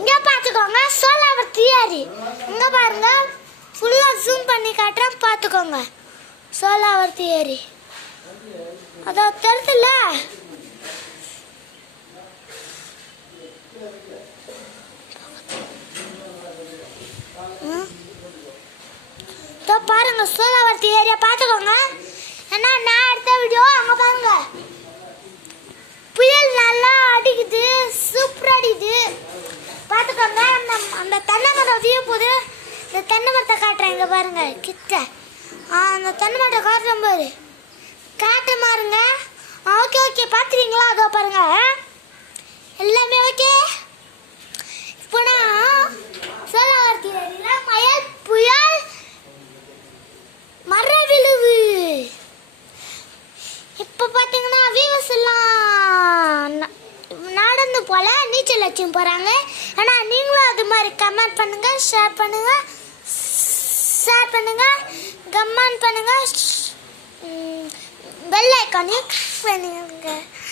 இங்க பாத்துக்கோங்க சோலாவர்த்தி ஏரி. இங்க பாருங்க ஃபுல்லா ஜூம் பண்ணி காட்டுறேன் பாத்துக்கோங்க. சோலாவர்த்தி ஏரி அதோ தெரியுதுல்ல. பாருங்க சோலாவர்த்தி ஏரியா பாத்துக்கோங்க. ஏன்னா நான் எடுத்த வீடியோ அங்க பாருங்க. புயல் நல்லா அடிக்குது, சூப்பரா அடிக்குது பாத்துக்கோங்க. அந்த தென்னை மரம் வியூ போது இந்த தென்னை மரத்தை காட்டுறேன். இங்க பாருங்க கிட்ட அந்த தென்னை மரத்தை காட்டுறேன் பாரு. காட்ட மாறுங்க. ஓகே ஓகே பாத்துறீங்களா? அதோ பாருங்க எல்லாமே ஓகே. இப்போ நான் சோலாவர்த்தி ஏரியில மயில், புயல், மர விழுவு. இப்போ பார்த்தீங்கன்னா வியூவர்ஸ் எல்லாம் நடந்து போல நீச்சல் அடிச்சு போகிறாங்க. ஆனால் நீங்களும் அது மாதிரி கமெண்ட் பண்ணுங்க, ஷேர் பண்ணுங்க, கமெண்ட் பண்ணுங்க, பெல் ஐக்கானையும் கிளிக் பண்ணுங்க.